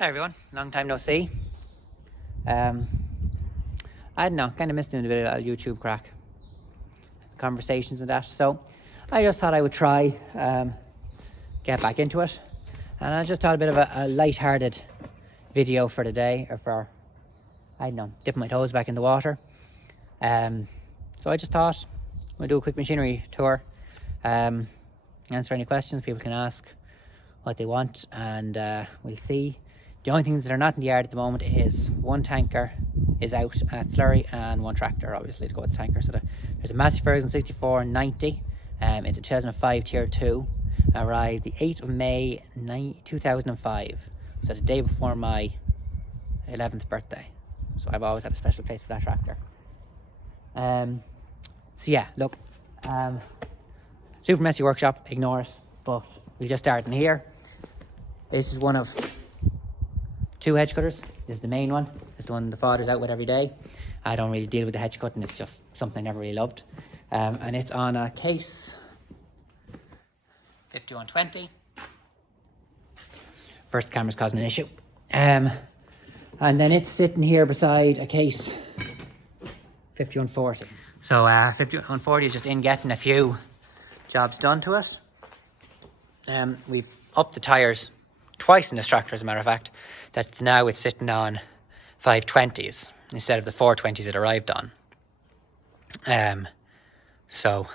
Hi everyone, long time no see. I don't know, kind of missed doing a bit of YouTube crack, conversations and that. So I just thought I would try get back into it, and I just thought a bit of a light-hearted video for the day, or for, I don't know, dipping my toes back in the water. So I just thought we'll do a quick machinery tour, answer any questions people can ask, what they want, and we'll see. The only things that are not in the yard at the moment is one tanker is out at Slurry and one tractor, obviously, to go with the tanker. So there's a Massey Ferguson 6490. It's a 2005 Tier 2. Arrived the 8th of May 2005. So the day before my 11th birthday. So I've always had a special place for that tractor. So yeah, look, super messy workshop, ignore it. But we'll just start in here. This is one of two hedge cutters. This is the main one. This is the one the father's out with every day. I don't really deal with the hedge cutting. It's just something I never really loved. And it's on a Case 5120. First camera's causing an issue. And then it's sitting here beside a Case 5140. So 5140 is just in getting a few jobs done to it. We've upped the tyres twice in this tractor, as a matter of fact, that now it's sitting on 520s instead of the 420s it arrived on. So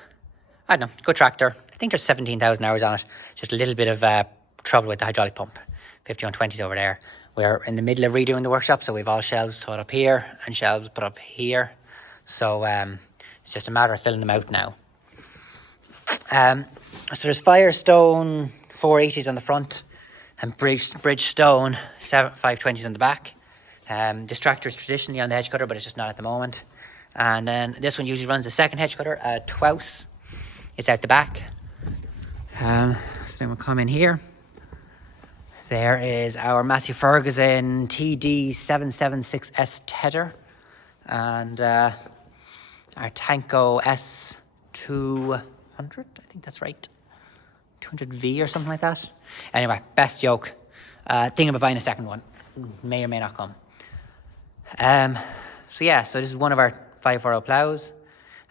I don't know, good tractor. I think there's 17,000 hours on it. Just a little bit of trouble with the hydraulic pump. 5120s over there. We're in the middle of redoing the workshop, so we've all shelves put up here and shelves put up here. So it's just a matter of filling them out now. So there's Firestone 480s on the front and Bridgestone 520s on the back. This tractor is traditionally on the hedge cutter, but it's just not at the moment. And then this one usually runs the second hedge cutter, Twouse. It's out the back. So then we'll come in here. There is our Massey Ferguson TD776S Tedder and our Tanko S200, I think that's right. 200V or something like that. Anyway, best joke. Thinking about buying a second one. May or may not come. So yeah, so this is one of our 540 ploughs.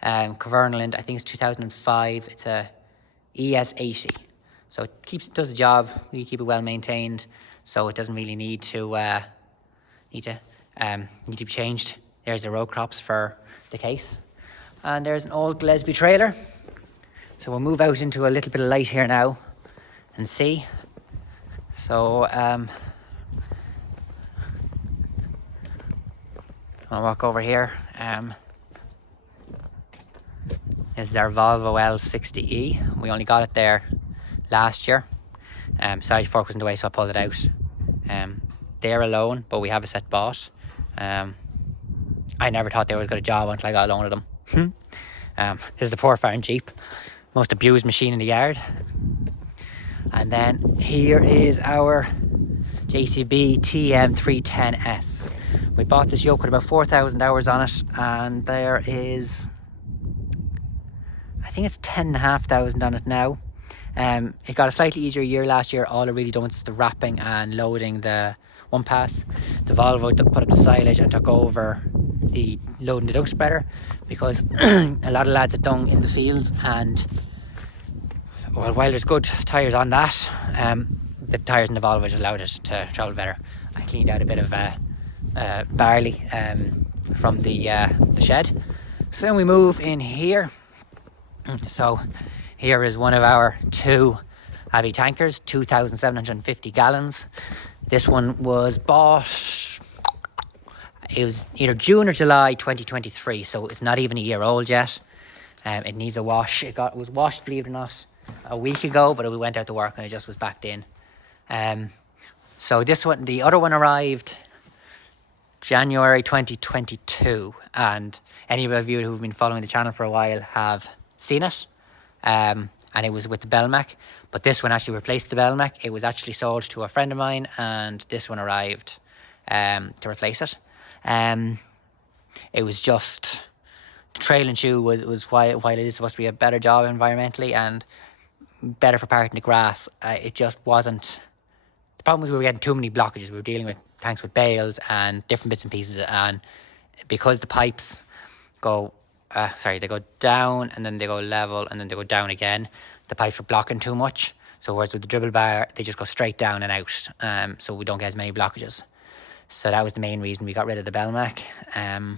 Kverneland, I think it's 2005. It's a ES80. So it does the job. We keep it well maintained, so it doesn't really need to be changed. There's the row crops for the Case. And there's an old Gillespie trailer. So we'll move out into a little bit of light here now and see. So I'll walk over here. This is our Volvo L60E. We only got it there last year. Side fork wasn't away, so I pulled it out. They're a loan, but we have a set bought. I never thought they were good a job until I got a loan of them. This is the poor farm Jeep. Most abused machine in the yard. And then here is our JCB TM310S. We bought this yoke with about 4,000 hours on it, and there is, I think it's 10,500 on it now. It got a slightly easier year last year. All it really done was the wrapping and loading the one pass. The Volvo put up the silage and took over the loading the dung spreader, because a lot of lads had dung in the fields, and well, while there's good tyres on that, the tyres in the Volvo just allowed it to travel better. I cleaned out a bit of barley from the shed. So then we move in here. So here is one of our two Abbey tankers, 2,750 gallons. This one was bought, it was either June or July 2023, so it's not even a year old yet. It needs a wash. It was washed, believe it or not, a week ago, but we went out to work and it just was backed in. So this one, the other one arrived January 2022, and any of you who've been following the channel for a while have seen it. And it was with the Belmac, but this one actually replaced the Belmac. It was actually sold to a friend of mine, and this one arrived to replace it. It was just, the trail and shoe was while it is supposed to be a better job environmentally and better for parting the grass, it just wasn't problem was we were getting too many blockages. We were dealing with tanks with bales and different bits and pieces, and because the pipes go, they go down and then they go level and then they go down again, the pipes were blocking too much. So whereas with the dribble bar, they just go straight down and out, so we don't get as many blockages. So that was the main reason we got rid of the Belmac. I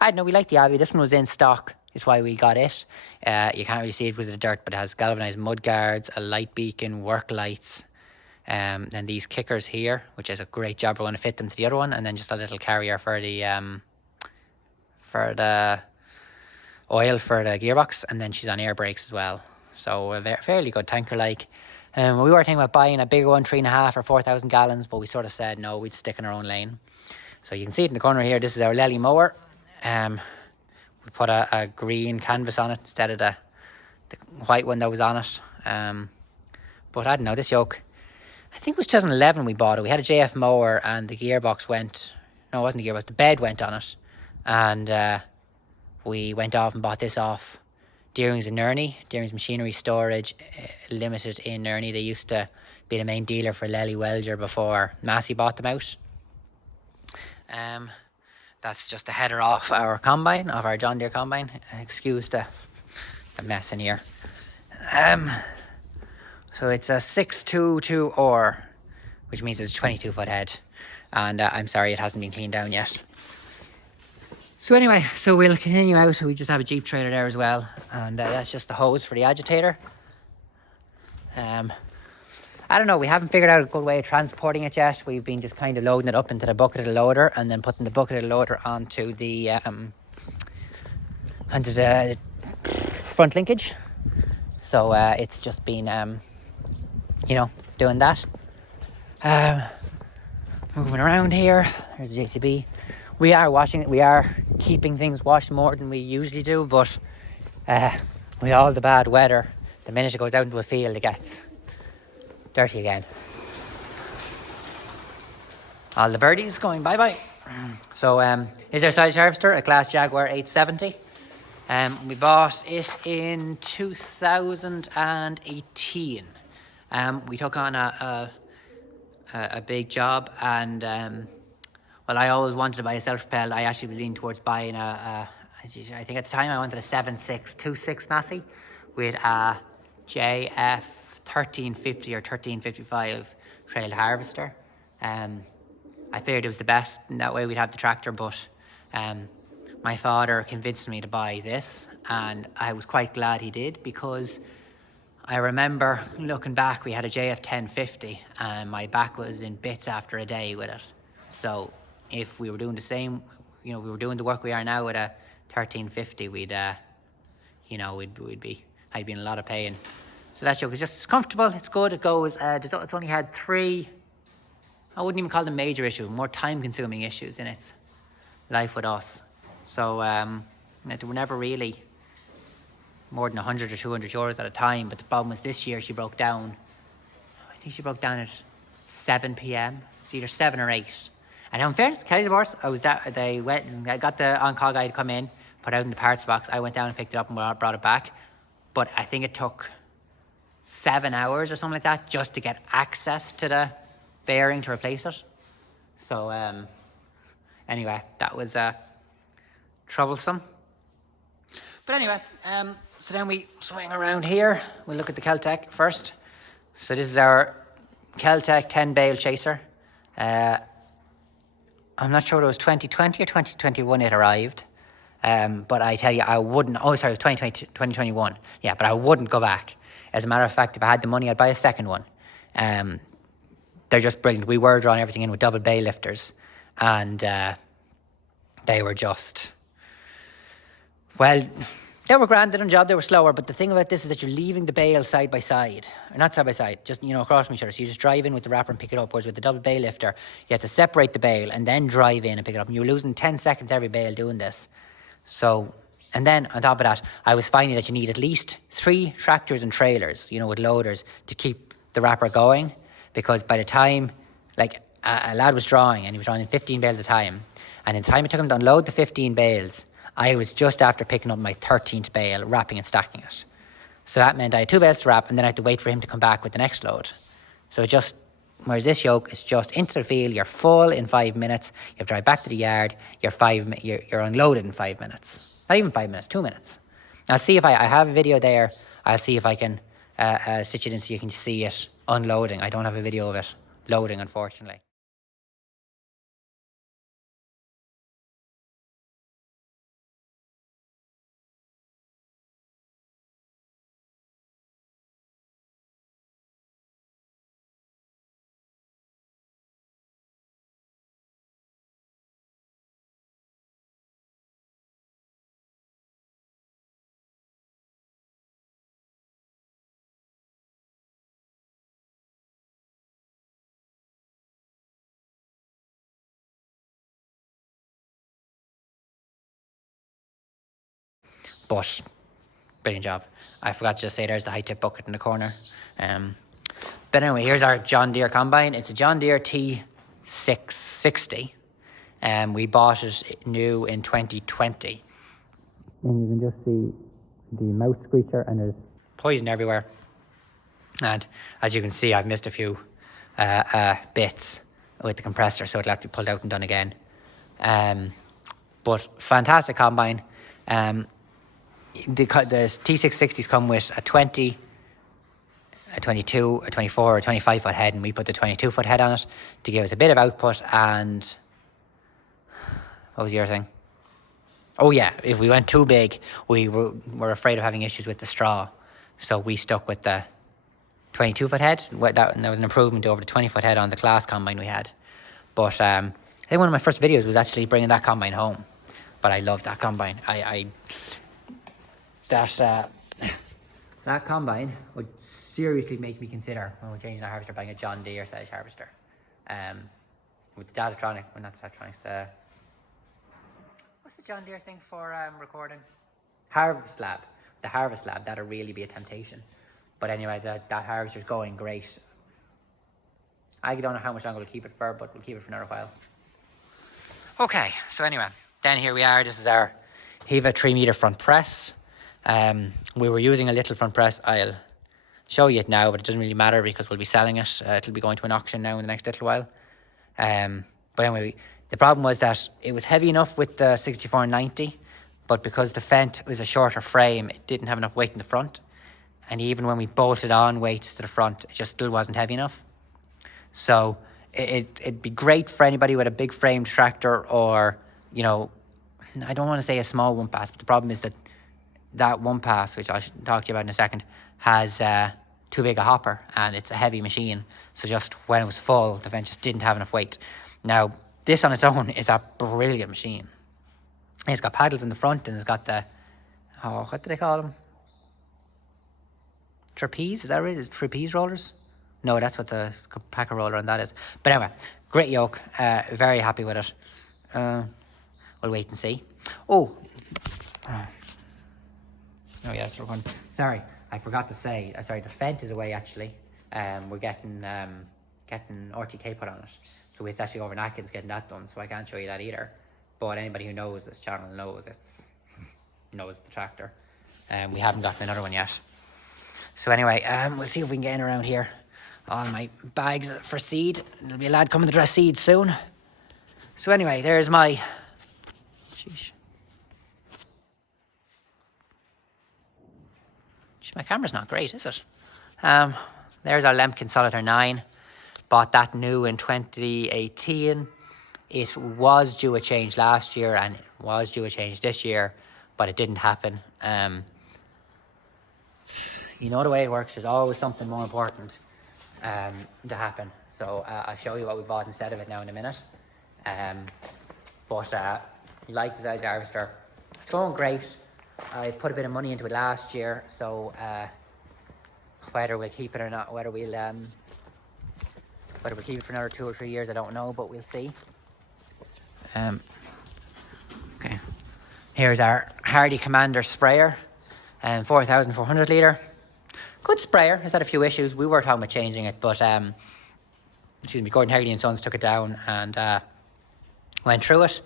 don't know, we liked the Abbey. This one was in stock, is why we got it. You can't really see it because of the dirt, but it has galvanised mud guards, a light beacon, work lights, then these kickers here, which is a great job. We're going to fit them to the other one, and then just a little carrier for the oil for the gearbox, and then she's on air brakes as well. So a fairly good tanker like. We were thinking about buying a bigger one, 3.5 or 4,000 gallons, but we sort of said no, we'd stick in our own lane. So you can see it in the corner here. This is our Lely mower. We put a green canvas on it instead of the white one that was on it. But I don't know, this yoke, I think it was 2011 we bought it. We had a JF mower and the gearbox went, no, it wasn't the gearbox, the bed went on it. And we went off and bought this off Deering's in Nerney, Deering's Machinery Storage Limited in Nerney. They used to be the main dealer for Lely Welger before Massey bought them out. That's just the header off our combine, of our John Deere combine. Excuse the mess in here. So it's a 622R, which means it's a 22-foot head. And I'm sorry, it hasn't been cleaned down yet. So anyway, so we'll continue out. We just have a Jeep trailer there as well. And that's just the hose for the agitator. I don't know, we haven't figured out a good way of transporting it yet. We've been just kind of loading it up into the bucket of the loader and then putting the bucket of the loader onto the front linkage. So it's just been, doing that. Moving around here, there's the JCB. We are keeping things washed more than we usually do, but with all the bad weather, the minute it goes out into a field, it gets dirty again. All the birdies going bye-bye. So is our silage harvester, a Claas Jaguar 870. We bought it in 2018. We took on a big job, and well, I always wanted to buy a self-propelled. I actually leaned towards buying I think at the time I wanted a 7626 Massey with a JF 1350 or 1355 trail harvester. I figured it was the best, and that way we'd have the tractor, but my father convinced me to buy this, and I was quite glad he did, because I remember looking back, we had a JF 1050 and my back was in bits after a day with it. So if we were doing the same, we were doing the work we are now with a 1350, I'd be in a lot of pain. So that yoke is just comfortable, it's good, it goes, it's only had 3, I wouldn't even call them major issues, more time consuming issues in its life with us. So they were never really more than 100 or 200 euros at a time, but the problem was this year she broke down, I think she broke down at 7 p.m, it's either 7 or 8. And in fairness, Kelly's Horse, they went and I got the on-call guy to come in, put out in the parts box. I went down and picked it up and brought it back. But I think it took 7 hours or something like that just to get access to the bearing to replace it. So anyway, that was troublesome. But anyway, so then we swing around here. We'll look at the Keltec first. So this is our Keltec 10 bale chaser. I'm not sure it was 2020 or 2021 it arrived. But I tell you, I wouldn't, it was 2021. Yeah, but I wouldn't go back. As a matter of fact, if I had the money, I'd buy a second one. They're just brilliant. We were drawing everything in with double bay lifters, and they were just, well, they were grand on the job, they were slower, but the thing about this is that you're leaving the bale side by side, or not side by side, just, across from each other. So you just drive in with the wrapper and pick it up, whereas with the double bay lifter, you have to separate the bale and then drive in and pick it up, and you're losing 10 seconds every bale doing this. So, and then on top of that, I was finding that you need at least 3 tractors and trailers, with loaders, to keep the wrapper going, because by the time, like, a lad was drawing, and he was drawing in 15 bales at a time, and in the time it took him to unload the 15 bales, I was just after picking up my 13th bale, wrapping and stacking it. So that meant I had 2 bales to wrap, and then I had to wait for him to come back with the next load. So it just Whereas this yoke is just into the field, you're full in 5 minutes, you have to drive back to the yard, you're unloaded in 5 minutes. Not even 5 minutes, 2 minutes. I'll see if I have a video there. I'll see if I can stitch it in so you can see it unloading. I don't have a video of it loading, unfortunately. But brilliant job. I forgot to just say there's the high tip bucket in the corner. But anyway, here's our John Deere combine. It's a John Deere T660. We bought it new in 2020. And you can just see the mouth screecher and there's poison everywhere. And as you can see, I've missed a few bits with the compressor, so it'll have to be pulled out and done again. But fantastic combine. The T660s come with a 20, a 22, a 24, a 25 foot head, and we put the 22 foot head on it to give us a bit of output. And what was your thing? Oh yeah, if we went too big, we were afraid of having issues with the straw, so we stuck with the 22 foot head. And that was an improvement over the 20 foot head on the Claas combine we had. But I think one of my first videos was actually bringing that combine home. But I love that combine. That combine would seriously make me consider, when we're changing our harvester, buying a John Deere size harvester. With the Datatronic, well, not the Datatronics, what's the John Deere thing for recording? Harvest Lab. The Harvest Lab, that'll really be a temptation. But anyway, that harvester's going great. I don't know how much longer we'll keep it for, but we'll keep it for another while. Okay, so anyway, then here we are. This is our Hiva 3 meter front press. We were using a little front press. I'll show you it now, but it doesn't really matter because we'll be selling it. It'll be going to an auction now in the next little while. But anyway, the problem was that it was heavy enough with the 6490, but because the Fendt was a shorter frame, it didn't have enough weight in the front. And even when we bolted on weights to the front, it just still wasn't heavy enough. So it'd be great for anybody with a big framed tractor, or, you know, I don't want to say a small one pass, but the problem is that one pass, which I'll talk to you about in a second, has too big a hopper and it's a heavy machine. So just when it was full, the Fendt just didn't have enough weight. Now, this on its own is a brilliant machine. It's got paddles in the front and it's got the, what do they call them? Trapeze, is that right? Is it trapeze rollers? No, that's what the packer roller on that is. But anyway, great yoke. Very happy with it. We'll wait and see. Oh yeah, that's the one. Sorry, I forgot to say. Sorry, the Fendt is away actually. We're getting RTK put on it. So it's actually over in Atkins getting that done. So I can't show you that either. But anybody who knows this channel knows the tractor. We haven't gotten another one yet. So anyway, we'll see if we can get in around here. All my bags for seed. There'll be a lad coming to dress seed soon. So anyway, there's my... Sheesh. My camera's not great, is it? There's our Lemken Solitaire 9. Bought that new in 2018. It was due a change last year and it was due a change this year, but it didn't happen. You know the way it works, there's always something more important to happen. So I'll show you what we bought instead of it now in a minute. But like the size harvester, it's going great. I put a bit of money into it last year, so whether we'll keep it or not, whether we'll keep it for another 2 or 3 years, I don't know, but we'll see. Okay, here's our Hardy Commander sprayer, 4,400 litre. Good sprayer. It's had a few issues. We were talking about changing it, but excuse me, Gordon Haggerty and Sons took it down and went through it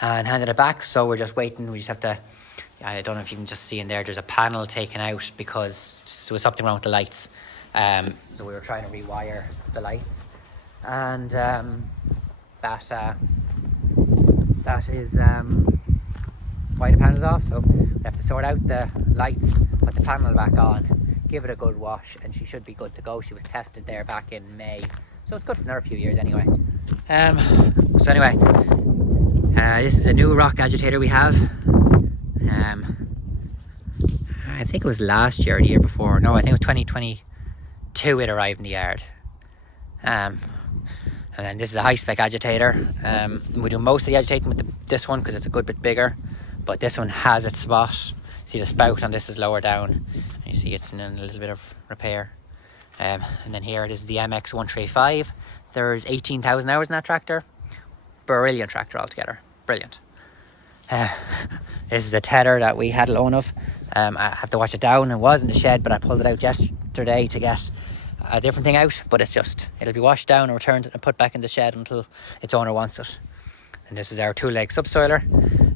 and handed it back. So we're just waiting. We just have to. I don't know if you can just see in there. There's a panel taken out because there was something wrong with the lights. So we were trying to rewire the lights. and that is why the panel's off. So we have to sort out the lights, put the panel back on, give it a good wash, and she should be good to go. She was tested there back in May, so it's good for another few years anyway. So anyway, this is a new rock agitator we have. I think it was last year or the year before. No, I think it was 2022 it arrived in the yard. And then this is a high spec agitator. We do most of the agitating with this one because it's a good bit bigger, but this one has its spot. See, the spout on this is lower down. You see it's in a little bit of repair. And then here it is, the MX135. There's 18,000 hours in that tractor. Brilliant tractor altogether, brilliant. This is a tether that we had a loan of. I have to wash it down. It was in the shed, but I pulled it out yesterday to get a different thing out, but it'll be washed down and returned and put back in the shed until its owner wants it. And this is our 2-leg subsoiler.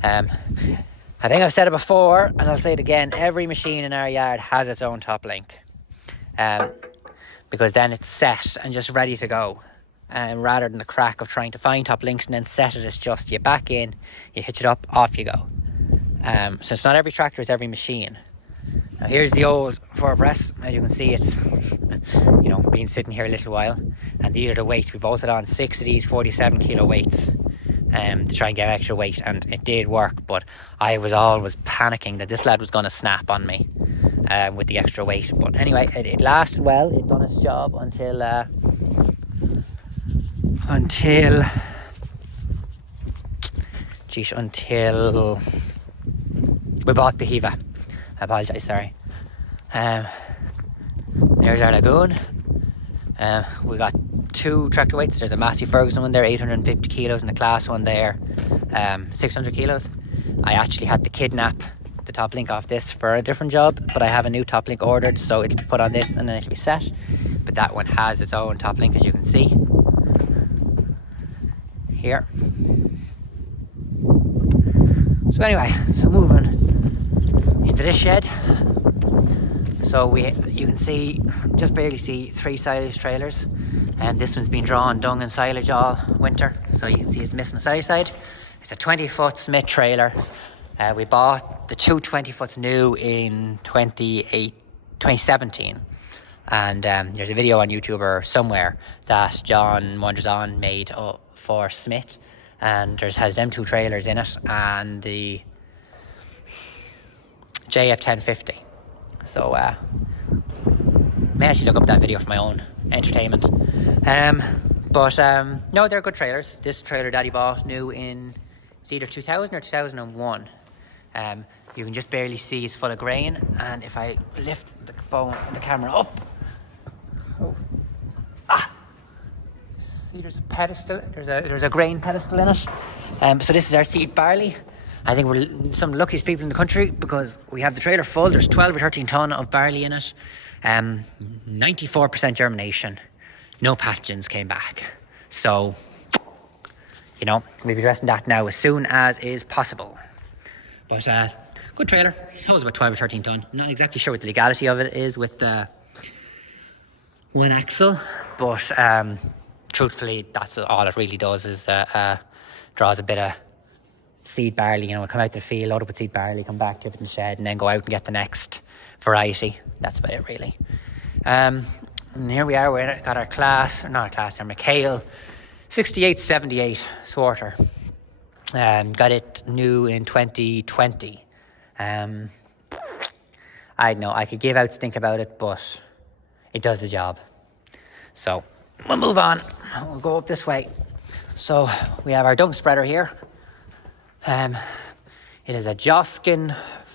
I think I've said it before and I'll say it again, every machine in our yard has its own top link, because then it's set and just ready to go. Rather than the crack of trying to find top links and then set it, it's just you back in, you hitch it up, off you go. So it's not every tractor, it's every machine. Now here's the old 4Press. As you can see, it's been sitting here a little while, and these are the weights. We bolted on 6 of these 47 kilo weights to try and get extra weight, and it did work, but I was always panicking that this lad was going to snap on me with the extra weight. But anyway, it lasted well. It done its job until we bought the Hiva. I apologise, sorry. There's our Lagoon. We got 2 tractor weights. There's a Massey Ferguson one there, 850 kilos, and a Class one there, 600 kilos. I actually had to kidnap the top link off this for a different job, but I have a new top link ordered, so it'll be put on this and then it'll be set. But that one has its own top link, as you can see here. So anyway, so moving into this shed. So you can see, just barely see 3 silage trailers, and this one's been drawing dung and silage all winter. So you can see it's missing a silage side. It's a 20-foot Smith trailer. We bought the 2 20-foots new in 2017. And there's a video on YouTube or somewhere that John Wanders On made for Smith, and has them 2 trailers in it and the JF 1050. So may actually look up that video for my own entertainment. No, they're good trailers. This trailer Daddy bought new in, it's either 2000 or 2001. You can just barely see it's full of grain, and if I lift the camera up, see there's a pedestal, there's a grain pedestal in it. So this is our seed barley. I think we're some of the luckiest people in the country because we have the trailer full. There's 12 or 13 tonne of barley in it. 94% germination. No pathogens came back. So, we'll be addressing that now as soon as is possible. But good trailer. It was about 12 or 13 tonne. I'm not exactly sure what the legality of it is with one axle, but truthfully, that's all it really does is draws a bit of seed barley, come out to the field, load up with seed barley, come back, tip it in the shed, and then go out and get the next variety. That's about it, really. And here we are, we got our McHale 6878 Swarter. Got it new in 2020. I don't know, I could give out stink about it, but it does the job. So we'll move on. We'll go up this way. So we have our dung spreader here. It is a Joskin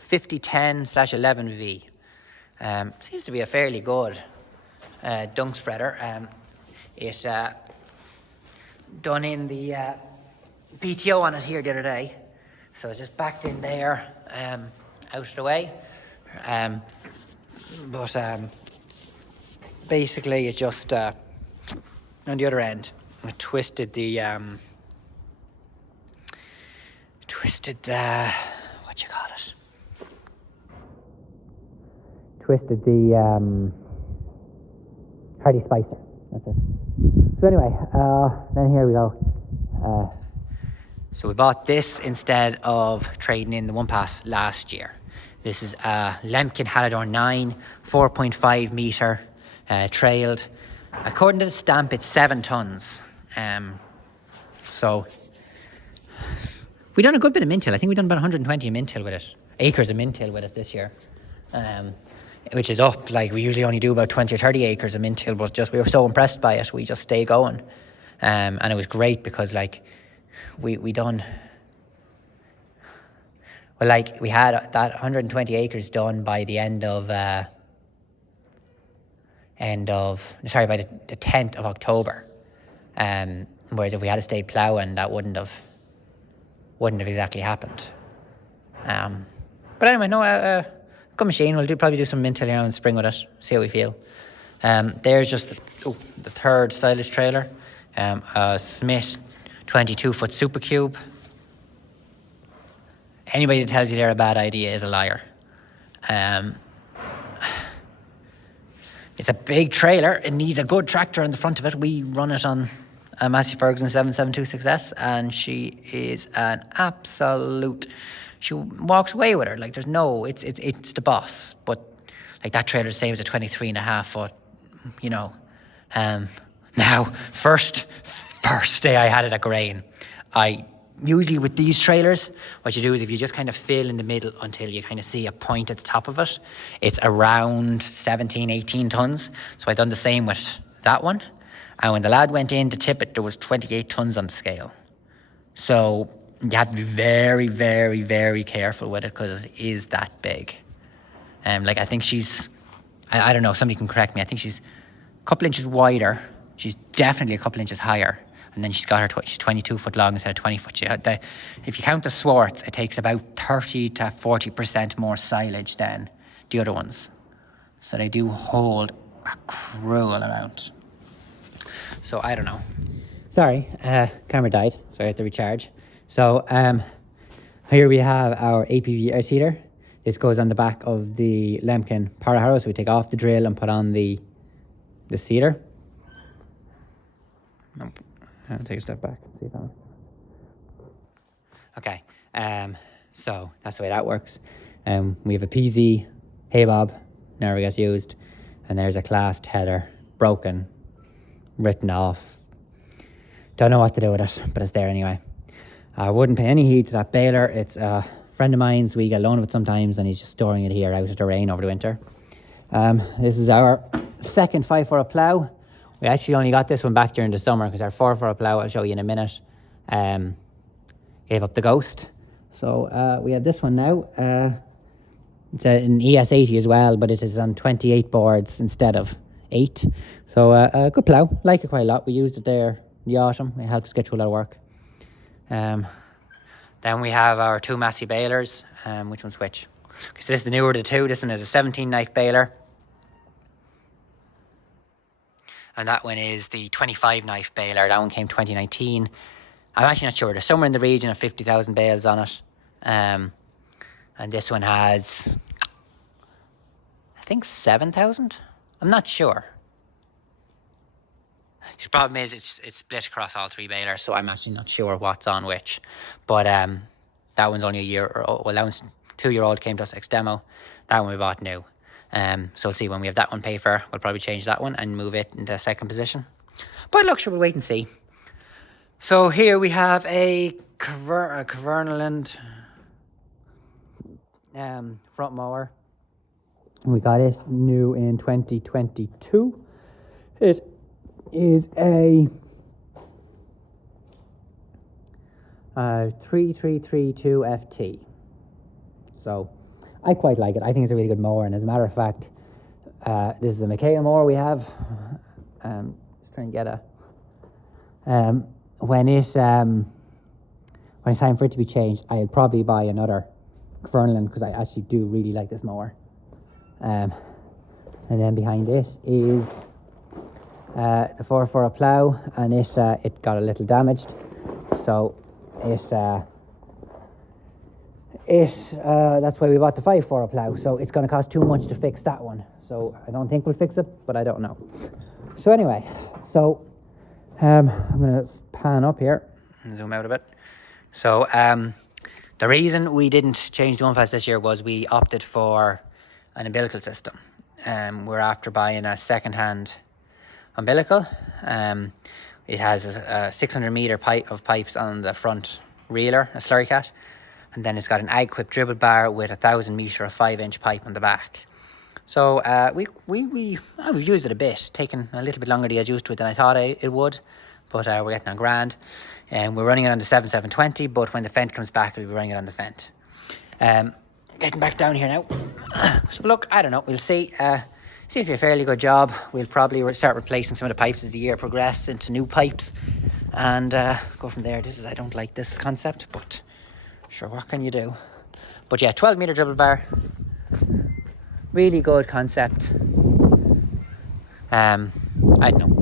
5010/11V. Seems to be a fairly good dung spreader. It's done in the PTO on it here the other day, so it's just backed in there, out of the way. Basically it just on the other end, I twisted the Hardy Spicer. That's it. So anyway, then here we go. So we bought this instead of trading in the One Pass last year. This is a Lemken Halidor 9, 4.5 metre trailed. According to the stamp, it's 7 tonnes. So we done a good bit of Mintil. I think we done about 120 Mintil with it, acres of Mintil with it this year, which is up. Like, we usually only do about 20 or 30 acres of Mintil, but just we were so impressed by it, we just stayed going. And it was great because, like, we done, well, like, we had that 120 acres done by the by the 10th of October. Whereas if we had stayed ploughing, that wouldn't have exactly happened. But anyway, no, good machine. We'll probably do some Mintil here in spring with it, see how we feel. There's just the third stylish trailer, a Smith 22-foot Super Cube. Anybody that tells you they're a bad idea is a liar. It's a big trailer. It needs a good tractor in the front of it. We run it on a Massey Ferguson 772 and she is an absolute. She walks away with her. Like, there's no. It's the boss. But like, that trailer same as a 23.5 foot. You know. Now, first day I had it at Grain, usually with these trailers, what you do is if you just kind of fill in the middle until you kind of see a point at the top of it, it's around 17, 18 tons. So I done the same with that one. And when the lad went in to tip it, there was 28 tons on the scale. So you have to be very, very, very careful with it because it is that big. Like, I think she's, I don't know, somebody can correct me. I think she's a couple inches wider. She's definitely a couple inches higher. And then she's 22 foot long instead of 20 foot. If you count the Swarts, it takes about 30 to 40% more silage than the other ones. So they do hold a cruel amount. So I don't know. Sorry, camera died, so I had to recharge. So here we have our APV air seeder. This goes on the back of the Lemken Power Harrow. So we take off the drill and put on the seeder. Nope. I'll take a step back and see that. Okay, so that's the way that works. We have a PZ hay bob, never gets used, and there's a classed header, broken, written off. Don't know what to do with it, but it's there anyway. I wouldn't pay any heed to that baler. It's a friend of mine's. We get a loan of it sometimes, and he's just storing it here out of the rain over the winter. This is our second 5-4 plough. We actually only got this one back during the summer because our 4-4 plough, I'll show you in a minute, gave up the ghost. So we have this one now. It's an ES80 as well, but it is on 28 boards instead of 8. So a good plough, like it quite a lot. We used it there in the autumn. It helped us get through a lot of work. Then we have our 2 Massey balers. Which one's which? Okay, so this is the newer of the 2. This one is a 17 knife baler. And that one is the 25 knife baler. That one came 2019. I'm actually not sure. There's somewhere in the region of 50,000 bales on it. And this one has, I think, 7,000. I'm not sure. The problem is it's split across all 3 balers, so I'm actually not sure what's on which. But that one's only a year old. Well, that one's 2-year-old, came to us ex-demo. That one we bought new. So we'll see when we have that one paid for. We'll probably change that one and move it into second position. But look, we'll wait and see. So here we have a Kverneland front mower. We got it new in 2022. It is a 3332 FT. So I quite like it. I think it's a really good mower, and as a matter of fact, this is a Mikea mower we have. Just trying to get a when it's time for it to be changed, I'll probably buy another Kverneland because I actually do really like this mower. And then behind it is the 4-4 plough, and it got a little damaged, so that's why we bought the 5-4 plough. So it's going to cost too much to fix that one. So I don't think we'll fix it, but I don't know. So anyway, so I'm going to pan up here and zoom out a bit. So the reason we didn't change the OnePass this year was we opted for an umbilical system. We're after buying a second-hand umbilical. It has a 600 meter pipe of pipes on the front reeler, a slurry cat, and then it's got an AgQuip dribble bar with 1,000 meter of 5-inch pipe on the back. So we've used it a bit, taken a little bit longer to get used to it than I thought it would, but we're getting on grand. And we're running it on the 7720, but when the Fendt comes back, we'll be running it on the Fendt. Getting back down here now. So look, I don't know, we'll see. Seems to be a fairly good job. We'll probably start replacing some of the pipes as the year progresses into new pipes and go from there. I don't like this concept, but sure, what can you do? But yeah, 12 meter dribble bar. Really good concept. I don't know.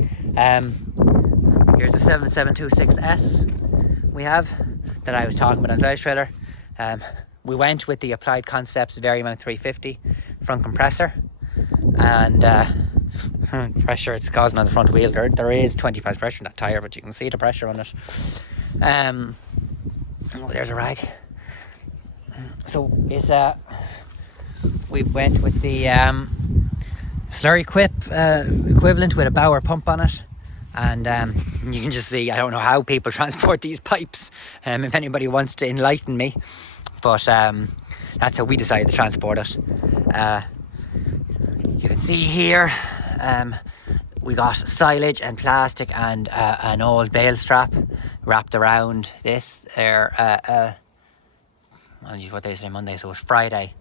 Here's the 7726S we have that I was talking about on Silage Trailer. We went with the Applied Concepts Varimount 350 front compressor, and pressure it's causing on the front wheel. There is 20 pounds pressure in that tyre, but you can see the pressure on it. Oh, there's a rag. So it's we went with the Slurry-Quip equivalent with a Bauer pump on it, and you can just see, I don't know how people transport these pipes, if anybody wants to enlighten me, but that's how we decided to transport it. You can see here we got silage and plastic and an old bale strap wrapped around this there. What day is today? Monday, so it was Friday.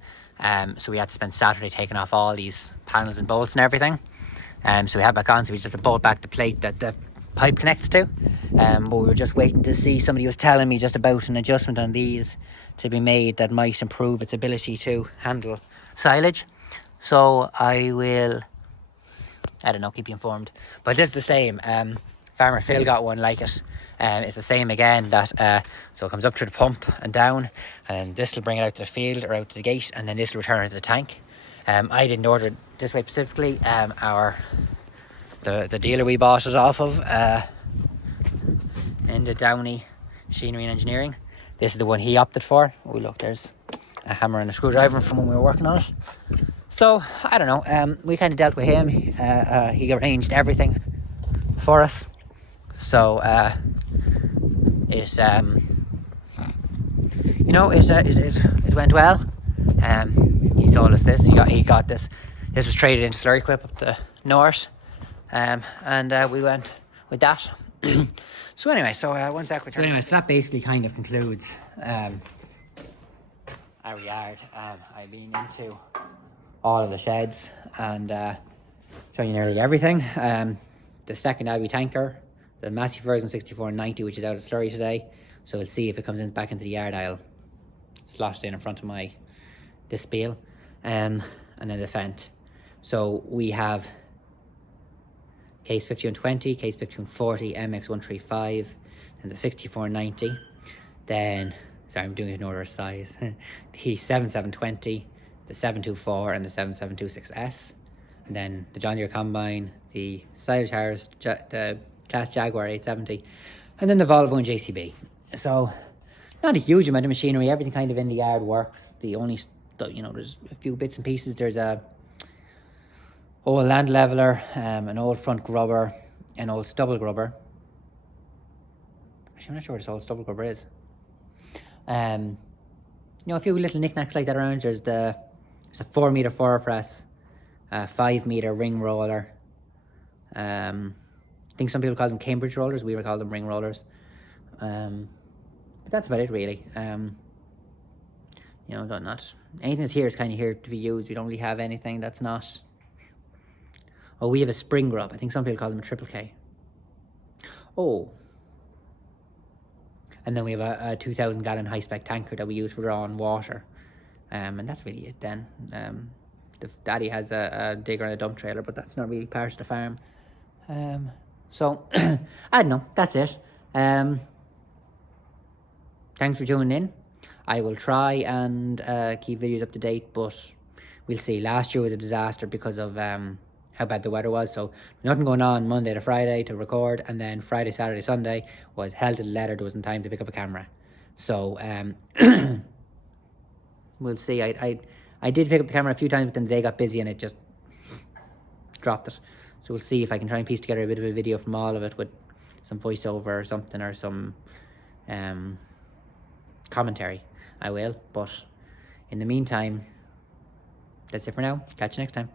So we had to spend Saturday taking off all these panels and bolts and everything. So we had back on, so we just had to bolt back the plate that the pipe connects to. But we were just waiting to see, somebody was telling me just about an adjustment on these to be made that might improve its ability to handle silage. So I will, I don't know, keep you informed. But this is the same. Farmer Phil got one like it. It's the same again, that so it comes up through the pump and down, and this will bring it out to the field or out to the gate, and then this will return it to the tank. I didn't order it this way specifically. The dealer we bought it off of in the Downey Machinery and Engineering, this is the one he opted for. Oh look, there's a hammer and a screwdriver from when we were working on it. So I don't know, we kind of dealt with him. He arranged everything for us, so it went well. He sold us this. He got this. This was traded into Slurry-Quip up the north, and we went with that. So anyway, so one sec. So anyway, so that basically kind of concludes our yard. I've been into all of the sheds and showing you nearly everything. The second Abbey tanker, the massive version 6490, which is out of Slurry today. So we'll see if it comes back into the yard. I'll slot it in front of my spiel, and then the Fendt. So we have case 5120, case 5140, MX135, and the 6490. Then, sorry, I'm doing it in order of size. The 7720, the 724, and the 7726S. And then the John Deere Combine, the silage harvest, the Class Jaguar 870, and then the Volvo and JCB. So not a huge amount of machinery. Everything kind of in the yard works. The only, there's a few bits and pieces. There's a old land leveler, an old front grubber, an old stubble grubber. Actually, I'm not sure what this old stubble grubber is. A few little knickknacks like that around. There's a 4 meter forward press, a 5 meter ring roller. I think some people call them Cambridge rollers. We would call them ring rollers. But that's about it, really. Not anything that's here is kind of here to be used. We don't really have anything that's not. Oh, we have a spring grub. I think some people call them a triple K. Oh. And then we have a 2,000 gallon high spec tanker that we use for drawing water. And that's really it then. The daddy has a digger and a dump trailer, but that's not really part of the farm. So, I don't know. That's it. Thanks for tuning in. I will try and keep videos up to date, but we'll see. Last year was a disaster because of how bad the weather was. So nothing going on Monday to Friday to record, and then Friday, Saturday, Sunday was hell to the leather. There wasn't time to pick up a camera. So we'll see. I did pick up the camera a few times, but then the day got busy and it just dropped it. So we'll see if I can try and piece together a bit of a video from all of it with some voiceover or something, or some commentary. I will. But in the meantime, that's it for now. Catch you next time.